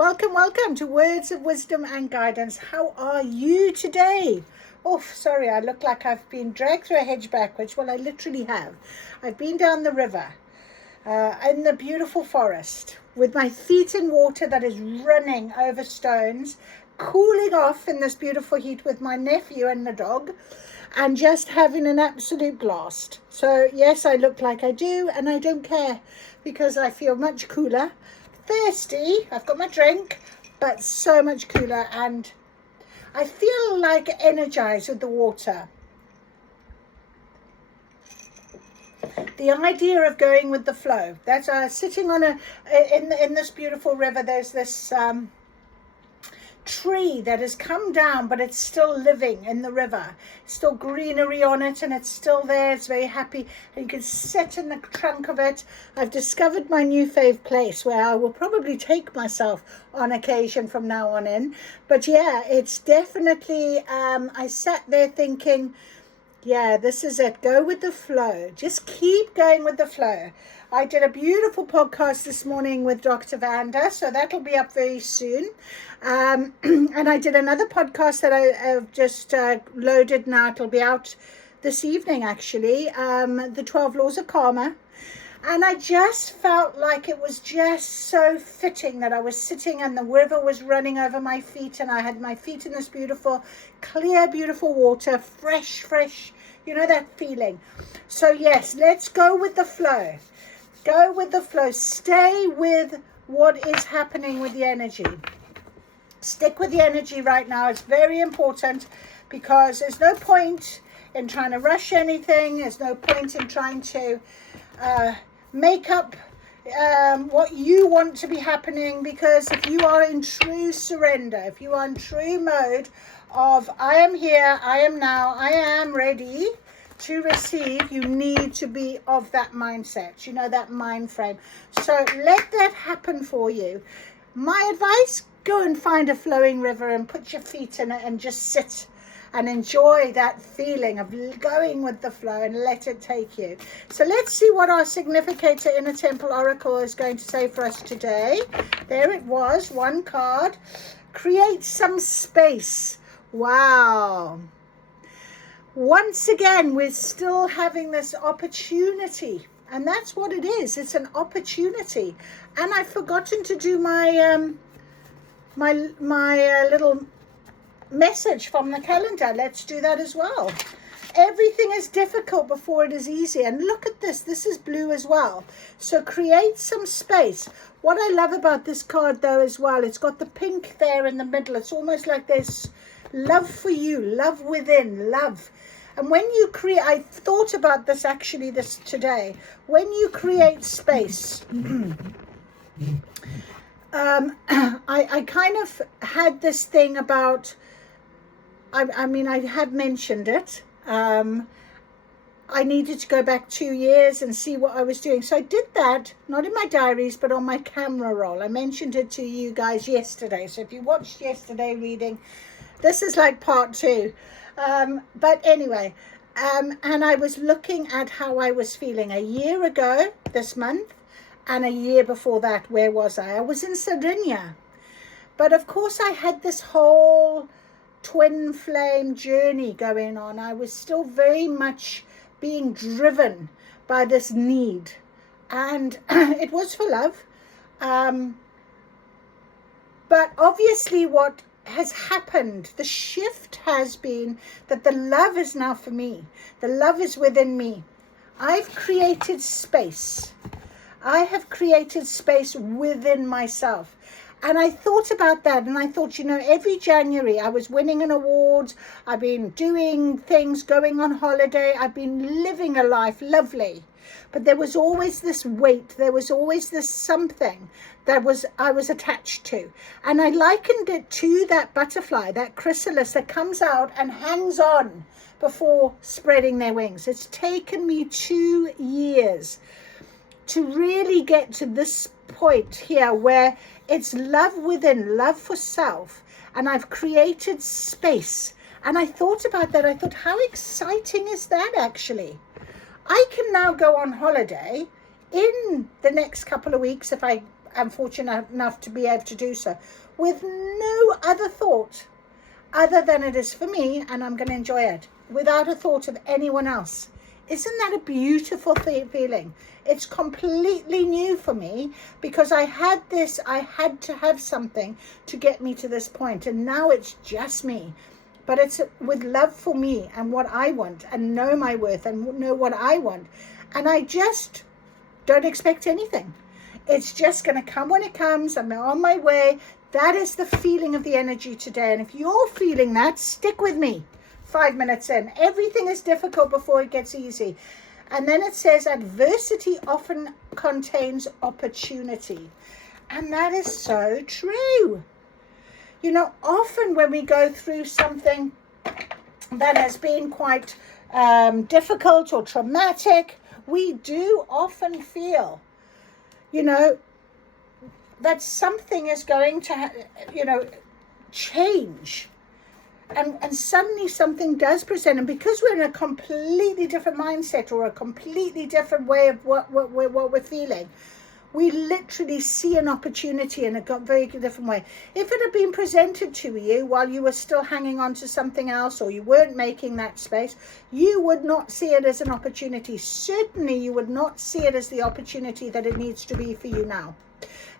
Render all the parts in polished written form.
Welcome to Words of Wisdom and Guidance. How are you today? Oh, sorry, I look like I've been dragged through a hedge backwards. Well, I literally have. I've been down the river in the beautiful forest with my feet in water that is running over stones, cooling off in this beautiful heat with my nephew and the dog, and just having an absolute blast. So yes, I look like I do, and I don't care because I feel much cooler. Thirsty, I've got my drink, but so much cooler, and I feel like energized with the water. The idea of going with the flow. That's sitting on in this beautiful river. There's this tree that has come down, but it's still living in the river. Still greenery on it, and it's still there. It's very happy, and you can sit in the trunk of it. I've discovered my new fave place where I will probably take myself on occasion from now on in. But yeah, it's definitely I sat there thinking, yeah, this is it. Go with the flow. Just keep going with the flow. I did a beautiful podcast this morning with Dr. Vanda, so that'll be up very soon. And I did another podcast that I have just loaded now. It'll be out this evening, actually, the 12 Laws of Karma. And I just felt like it was just so fitting that I was sitting and the river was running over my feet, and I had my feet in this beautiful, clear, beautiful water, fresh, you know that feeling. So yes, let's go with the flow. Go with the flow. Stay with what is happening with the energy. Stick with the energy right now. It's very important because there's no point in trying to rush anything. There's no point in trying to make up what you want to be happening, because if you are in true surrender, if you are in true mode of I am here, I am now, I am ready to receive, you need to be of that mindset, you know, that mind frame. So let that happen for you. My advice, go and find a flowing river and put your feet in it and just sit and enjoy that feeling of going with the flow and let it take you. So let's see what our Significator Inner Temple Oracle is going to say for us today. There it was, one card. Create some space. Wow. Once again, we're still having this opportunity, and that's what it is. It's an opportunity. And I've forgotten to do my my little message from the calendar. Let's do that as well. Everything is difficult before it is easy. And look at this. This is blue as well. So create some space. What I love about this card, though, as well, it's got the pink there in the middle. It's almost like there's love for you, love within, love. And when you create, I thought about this actually today. When you create space, I kind of had this thing about, I mean, I have mentioned it. I needed to go back 2 years and see what I was doing. So I did that, not in my diaries, but on my camera roll. I mentioned it to you guys yesterday. So if you watched yesterday reading, this is like part 2. But anyway, and I was looking at how I was feeling a year ago this month, and a year before that. Where was I? I was in Sardinia. But of course I had this whole twin flame journey going on. I was still very much being driven by this need, and it was for love. But obviously what has happened, the shift has been that the love is now for me. The love is within me. I've created space. I have created space within myself. And I thought about that, and I thought, you know, every January I was winning an award, I've been doing things, going on holiday, I've been living a life, lovely. But there was always this weight, there was always this something that I was attached to. And I likened it to that butterfly, that chrysalis that comes out and hangs on before spreading their wings. It's taken me 2 years to really get to this point here where it's love within, love for self, and I've created space. And I thought about that. I thought, how exciting is that actually? I can now go on holiday in the next couple of weeks if I am fortunate enough to be able to do so, with no other thought other than it is for me and I'm going to enjoy it, without a thought of anyone else. Isn't that a beautiful feeling? It's completely new for me, because I had to have something to get me to this point, and now it's just me. But it's with love for me and what I want, and know my worth and know what I want. And I just don't expect anything. It's just going to come when it comes. I'm on my way. That is the feeling of the energy today. And if you're feeling that, stick with me. 5 minutes in. Everything is difficult before it gets easy. And then it says adversity often contains opportunity. And that is so true. You know, often when we go through something that has been quite difficult or traumatic, we do often feel, you know, that something is going to, change. And suddenly something does present. And because we're in a completely different mindset or a completely different way of what we're feeling, we literally see an opportunity in a very different way. If it had been presented to you while you were still hanging on to something else, or you weren't making that space, you would not see it as an opportunity. Certainly you would not see it as the opportunity that it needs to be for you now.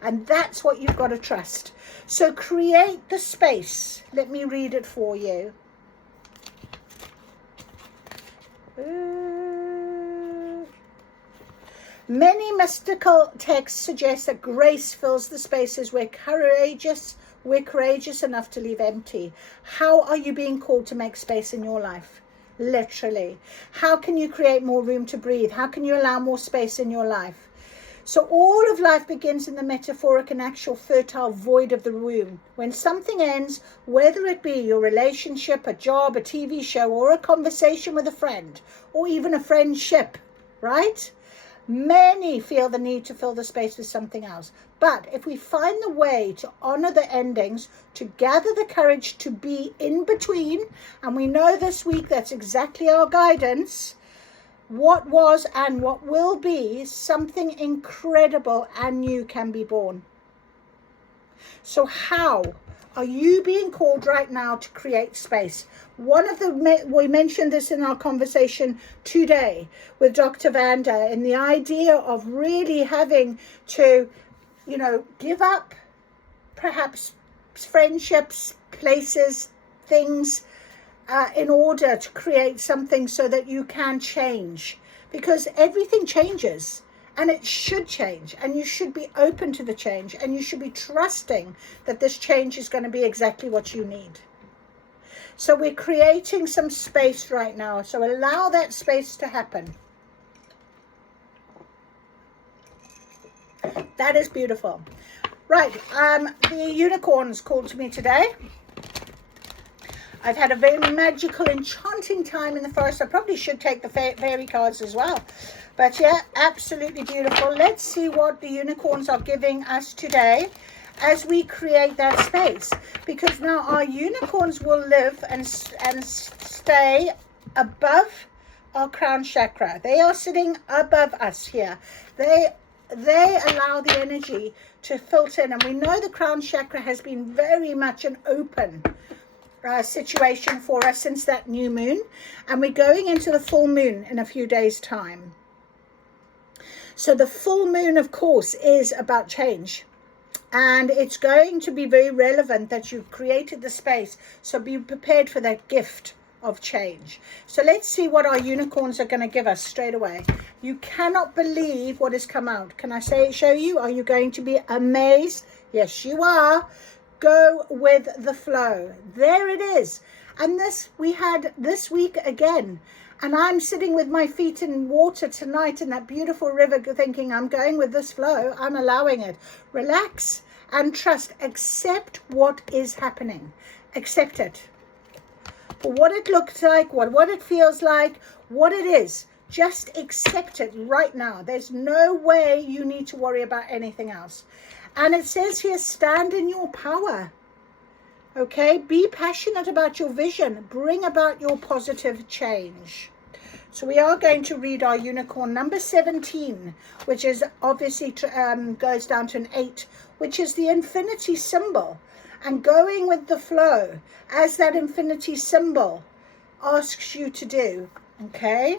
And that's what you've got to trust. So create the space. Let me read it for you. Many mystical texts suggest that grace fills the spaces we're courageous enough to leave empty. How are you being called to make space in your life? Literally. How can you create more room to breathe? How can you allow more space in your life? So all of life begins in the metaphoric and actual fertile void of the womb. When something ends, whether it be your relationship, a job, a TV show, or a conversation with a friend, or even a friendship, right? Many feel the need to fill the space with something else. But if we find the way to honor the endings, to gather the courage to be in between, and we know this week that's exactly our guidance, what was and what will be, something incredible and new can be born. So how are you being called right now to create space? We mentioned this in our conversation today with Dr. Vanda, in the idea of really having to, give up perhaps friendships, places, things, in order to create something so that you can change. Because everything changes, and it should change, and you should be open to the change, and you should be trusting that this change is going to be exactly what you need. So we're creating some space right now. So allow that space to happen. That is beautiful. Right, the unicorns called to me today. I've had a very magical, enchanting time in the forest. I probably should take the fairy cards as well. But yeah, absolutely beautiful. Let's see what the unicorns are giving us today as we create that space. Because now our unicorns will live and stay above our crown chakra. They are sitting above us here. They allow the energy to filter in. And we know the crown chakra has been very much an open situation for us since that new moon, and we're going into the full moon in a few days' time. So the full moon, of course, is about change, and it's going to be very relevant that you've created the space. So be prepared for that gift of change. So let's see what our unicorns are going to give us straight away. You cannot believe what has come out. Can I show you? Are you going to be amazed? Yes, you are. Go with the flow. There it is. And this we had this week again. And I'm sitting with my feet in water tonight in that beautiful river thinking, I'm going with this flow. I'm allowing it. Relax and trust. Accept what is happening. Accept it. For what it looks like, what it feels like, what it is. Just accept it right now. There's no way you need to worry about anything else. And it says here, stand in your power. Okay, be passionate about your vision. Bring about your positive change. So we are going to read our unicorn number 17, which is obviously goes down to an 8, which is the infinity symbol. And going with the flow, as that infinity symbol asks you to do, okay?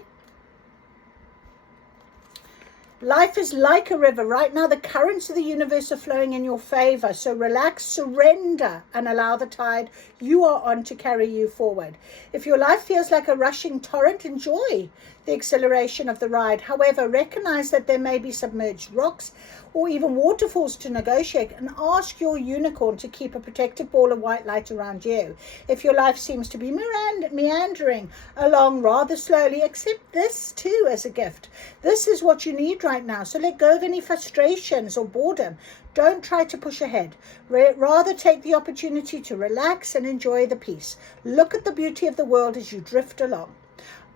Life is like a river. Right now, the currents of the universe are flowing in your favor. So relax, surrender, and allow the tide you are on to carry you forward. If your life feels like a rushing torrent, enjoy the exhilaration of the ride. However, recognize that there may be submerged rocks or even waterfalls to negotiate, and ask your unicorn to keep a protective ball of white light around you. If your life seems to be meandering along rather slowly, accept this too as a gift. This is what you need right now. So let go of any frustrations or boredom. Don't try to push ahead. Rather take the opportunity to relax and enjoy the peace. Look at the beauty of the world as you drift along.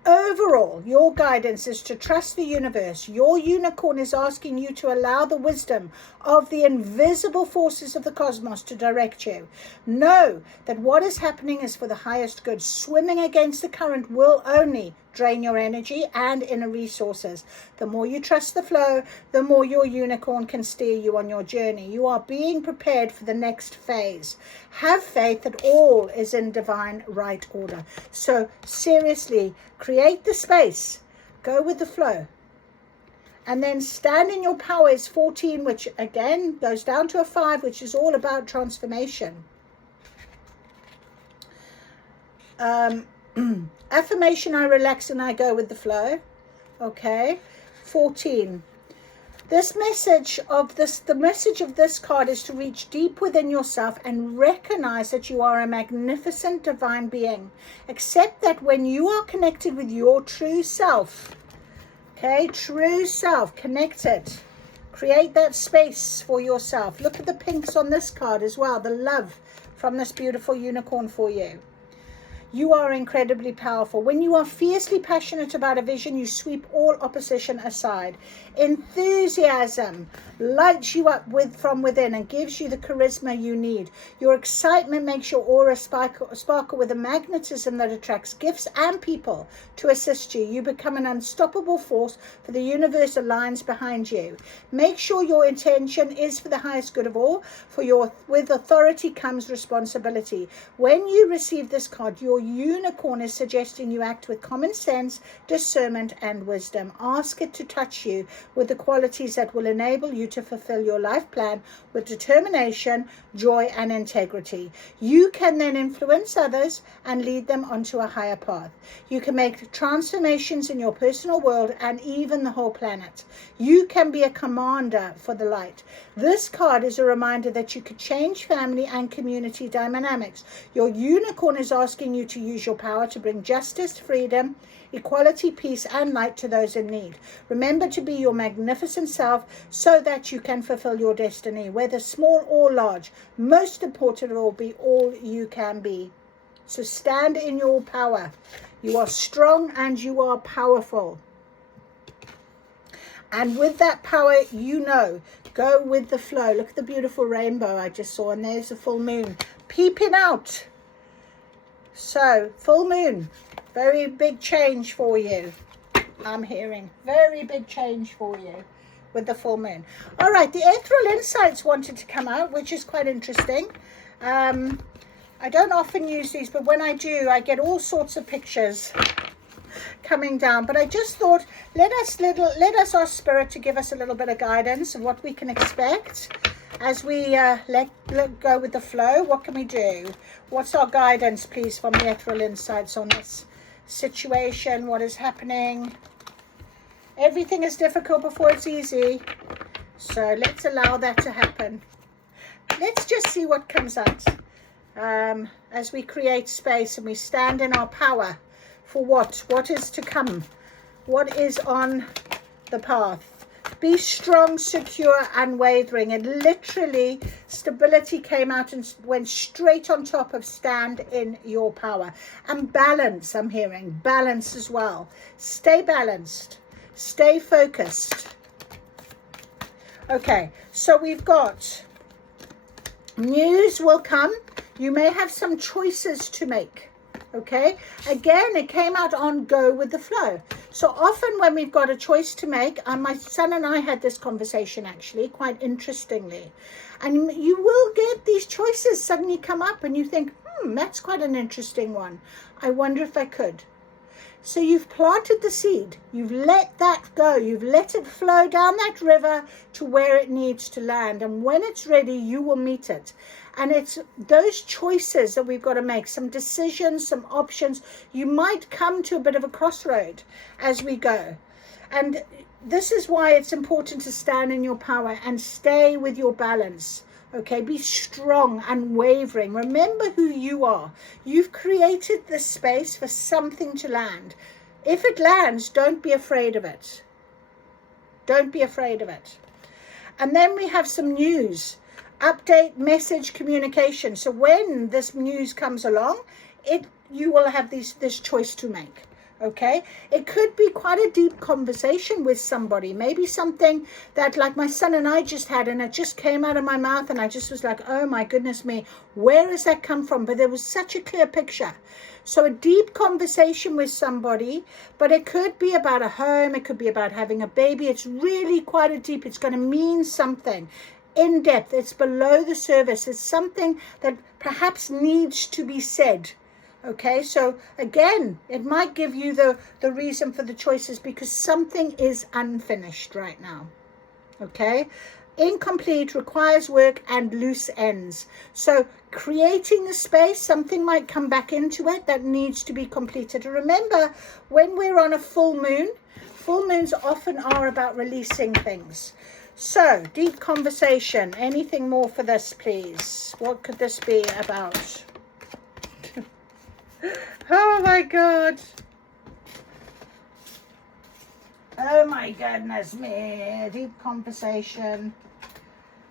Overall, your guidance is to trust the universe. Your unicorn is asking you to allow the wisdom of the invisible forces of the cosmos to direct you. Know that what is happening is for the highest good. Swimming against the current will only drain your energy and inner resources. The more you trust the flow, the more your unicorn can steer you on your journey. You are being prepared for the next phase. Have faith that all is in divine right order. So seriously, create the space. Go with the flow. And then stand in your power is 14, which again goes down to a 5, which is all about transformation. Affirmation, I relax and I go with the flow. Okay. 14. The message of this card is to reach deep within yourself and recognize that you are a magnificent divine being. Accept that when you are connected with your true self, okay, true self, connected, create that space for yourself. Look at the pinks on this card as well, the love from this beautiful unicorn for you. You are incredibly powerful. When you are fiercely passionate about a vision, you sweep all opposition aside. Enthusiasm lights you up from within and gives you the charisma you need. Your excitement makes your aura sparkle with a magnetism that attracts gifts and people to assist you. You become an unstoppable force, for the universe aligns behind you. Make sure your intention is for the highest good of all, for with authority comes responsibility. When you receive this card, your unicorn is suggesting you act with common sense, discernment, and wisdom. Ask it to touch you with the qualities that will enable you to fulfill your life plan with determination, joy, and integrity. You can then influence others and lead them onto a higher path. You can make transformations in your personal world and even the whole planet. You can be a commander for the light. This card is a reminder that you could change family and community dynamics. Your unicorn is asking you to use your power to bring justice, freedom, equality, peace, and light to those in need. Remember to be your magnificent self so that you can fulfill your destiny, whether small or large. Most important of all, be all you can be. So stand in your power. You are strong and you are powerful. And with that power, go with the flow. Look at the beautiful rainbow I just saw, and there's a full moon peeping out. So, full moon, very big change for you. I'm hearing very big change for you with the full moon. All right, the ethereal insights wanted to come out, which is quite interesting. I don't often use these, but when I do, I get all sorts of pictures coming down. But I just thought, let us ask Spirit to give us a little bit of guidance of what we can expect as we let go with the flow. What can we do? What's our guidance, please, from the ethereal insights on this situation? What is happening? Everything is difficult before it's easy, so let's allow that to happen. Let's just see what comes out as we create space and we stand in our power for what is to come, what is on the path. Be strong, secure, unwavering. And literally, stability came out and went straight on top of stand in your power. And balance, I'm hearing. Balance as well. Stay balanced. Stay focused. Okay, so we've got news will come. You may have some choices to make. Okay, again, it came out on go with the flow. So often when we've got a choice to make, and my son and I had this conversation actually, quite interestingly, and you will get these choices suddenly come up and you think, that's quite an interesting one. I wonder if I could. So you've planted the seed, you've let that go, you've let it flow down that river to where it needs to land. And when it's ready, you will meet it. And it's those choices that we've got to make, some decisions, some options. You might come to a bit of a crossroad as we go. And this is why it's important to stand in your power and stay with your balance. Okay, be strong, unwavering. Remember who you are. You've created this space for something to land. If it lands, don't be afraid of it. Don't be afraid of it. And then we have some news. Update, message, communication. So when this news comes along, you will have this choice to make. Okay, it could be quite a deep conversation with somebody, maybe something that like my son and I just had, and it just came out of my mouth and I just was like, oh my goodness me, where has that come from? But there was such a clear picture. So a deep conversation with somebody, but it could be about a home, it could be about having a baby. It's really quite a deep, it's going to mean something in depth. It's below the surface. It's something that perhaps needs to be said. Okay, so again, it might give you the reason for the choices because something is unfinished right now. Okay, incomplete, requires work, and loose ends. So creating the space, something might come back into it that needs to be completed. And remember, when we're on a full moons often are about releasing things. So deep conversation. Anything more for this, please? What could this be about? Oh my God. Oh my goodness me. Deep conversation.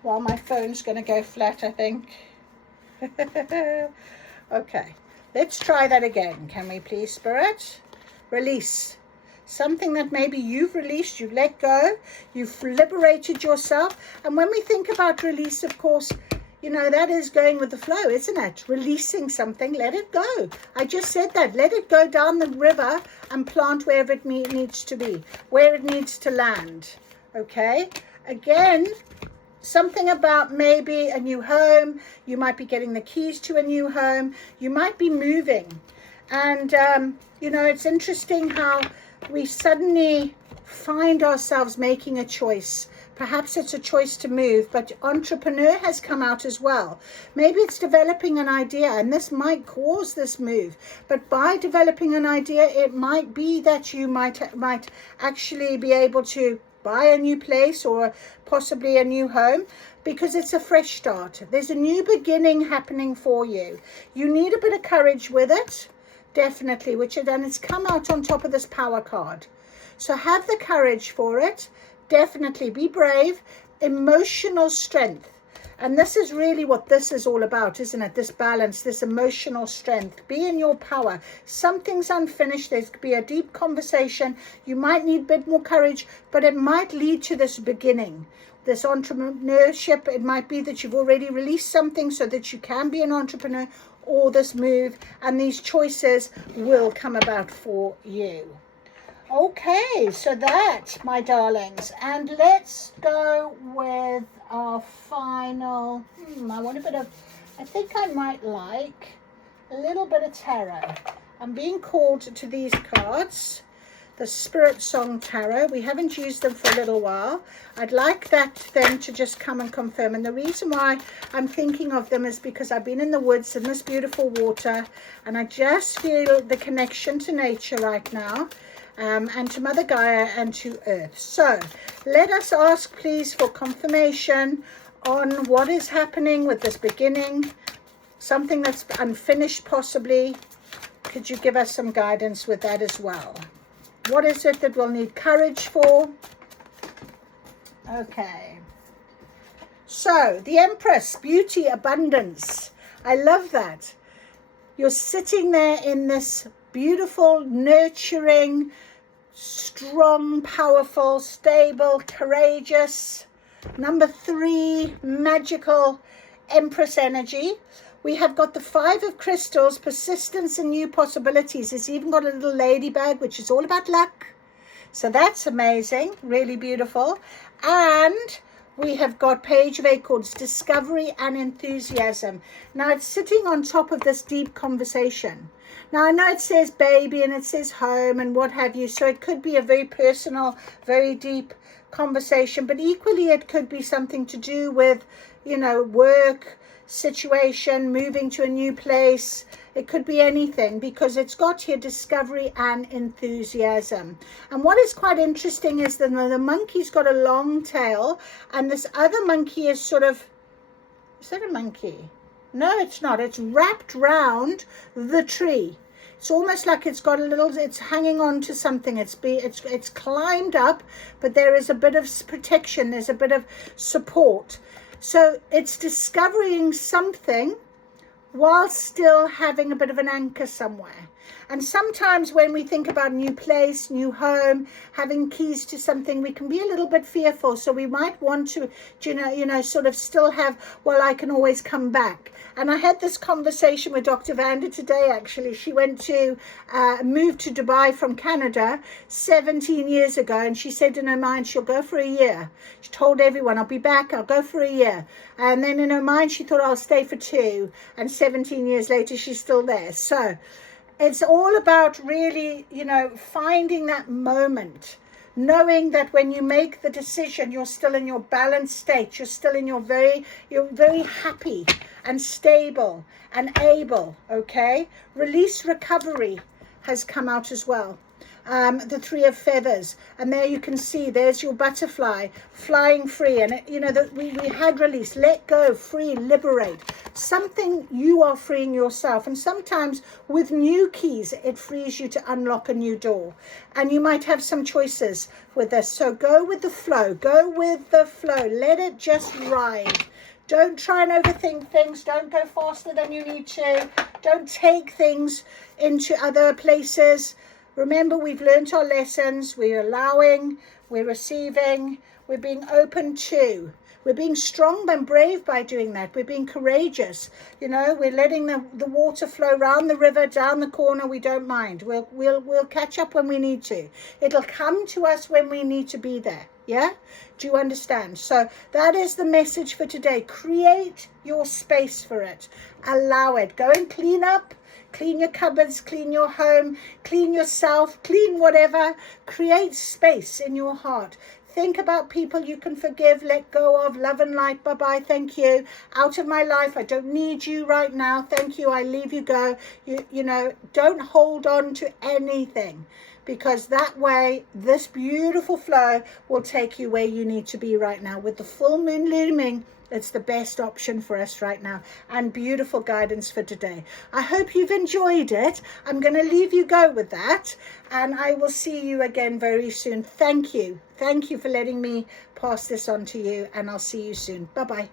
Well, my phone's going to go flat, I think. Okay. Let's try that again. Can we please, Spirit? Release. Something that maybe you've released, you've let go, you've liberated yourself. And when we think about release, of course, you know, that is going with the flow, isn't it? Releasing something, let it go. I just said that. Let it go down the river and plant wherever it needs to be, where it needs to land. Okay? Again, something about maybe a new home. You might be getting the keys to a new home. You might be moving. And, you know, it's interesting how we suddenly find ourselves making a choice. Perhaps it's a choice to move, but entrepreneur has come out as well. Maybe it's developing an idea, and this might cause this move. But by developing an idea, it might be that you might actually be able to buy a new place or possibly a new home, because it's a fresh start. There's a new beginning happening for you. You need a bit of courage with it, definitely, and it's come out on top of this power card. So have the courage for it. Definitely be brave. Emotional strength, and this is really what this is all about, isn't it? This balance, this emotional strength. Be in your power. Something's unfinished. There's going to be a deep conversation. You might need a bit more courage, but it might lead to this beginning, this entrepreneurship. It might be that you've already released something so that you can be an entrepreneur, or this move, and these choices will come about for you. Okay, so that, my darlings, and let's go with our final, I want a bit of, I think I might like a little bit of tarot. I'm being called to these cards, the Spirit Song Tarot. We haven't used them for a little while. I'd like them to just come and confirm, and the reason why I'm thinking of them is because I've been in the woods in this beautiful water, and I just feel the connection to nature right now. And to Mother Gaia and to Earth. So let us ask, please, for confirmation on what is happening with this beginning, something that's unfinished possibly. Could you give us some guidance with that as well? What is it that we'll need courage for? Okay. So the Empress, beauty, abundance. I love that. You're sitting there in this beautiful, nurturing, strong, powerful, stable, courageous. Number 3, magical Empress energy. We have got the 5 of crystals, persistence and new possibilities. It's even got a little ladybug, which is all about luck. So that's amazing, really beautiful. And we have got Page of Acorns, Discovery and Enthusiasm. Now it's sitting on top of this deep conversation. Now I know it says baby and it says home and what have you, so it could be a very personal, very deep conversation, but equally it could be something to do with, you know, work situation, moving to a new place. It could be anything, because it's got here discovery and enthusiasm. And what is quite interesting is that the monkey's got a long tail, and this other monkey is sort of, is that a monkey? No, it's not. It's wrapped round the tree. It's almost like it's got a little, it's hanging on to something. It's climbed up, but there is a bit of protection. There's a bit of support. So it's discovering something while still having a bit of an anchor somewhere. And sometimes when we think about new place, new home, having keys to something, we can be a little bit fearful. So we might want to, you know, sort of still have, well, I can always come back. And I had this conversation with Dr. Vanda today, actually. She went to, moved to Dubai from Canada 17 years ago. And she said in her mind, she'll go for a year. She told everyone, I'll be back, I'll go for a year. And then in her mind, she thought, I'll stay for 2. And 17 years later, she's still there. So it's all about really, you know, finding that moment, knowing that when you make the decision, you're still in your balanced state. You're still in your you're very happy and stable and able, okay? Release recovery has come out as well. The 3 of feathers, and there you can see there's your butterfly flying free, and you know that we had release, let go, free, liberate, something. You are freeing yourself, and sometimes with new keys it frees you to unlock a new door, and you might have some choices with this. So go with the flow, let it just ride. Don't try and overthink things. Don't go faster than you need to. Don't take things into other places. Remember, we've learned our lessons. We're allowing, we're receiving, we're being open to. We're being strong and brave by doing that. We're being courageous. You know, we're letting the water flow round the river, down the corner. We don't mind. We'll catch up when we need to. It'll come to us when we need to be there. Yeah? Do you understand? So that is the message for today. Create your space for it. Allow it. Go and clean up. Clean your cupboards, clean your home, clean yourself, clean whatever. Create space in your heart. Think about people you can forgive, let go of, love and light. Bye-bye, thank you. Out of my life, I don't need you right now. Thank you, I leave you go. You know, don't hold on to anything, because that way, this beautiful flow will take you where you need to be right now. With the full moon looming, it's the best option for us right now, and beautiful guidance for today. I hope you've enjoyed it. I'm going to leave you go with that, and I will see you again very soon. Thank you. Thank you for letting me pass this on to you, and I'll see you soon. Bye-bye.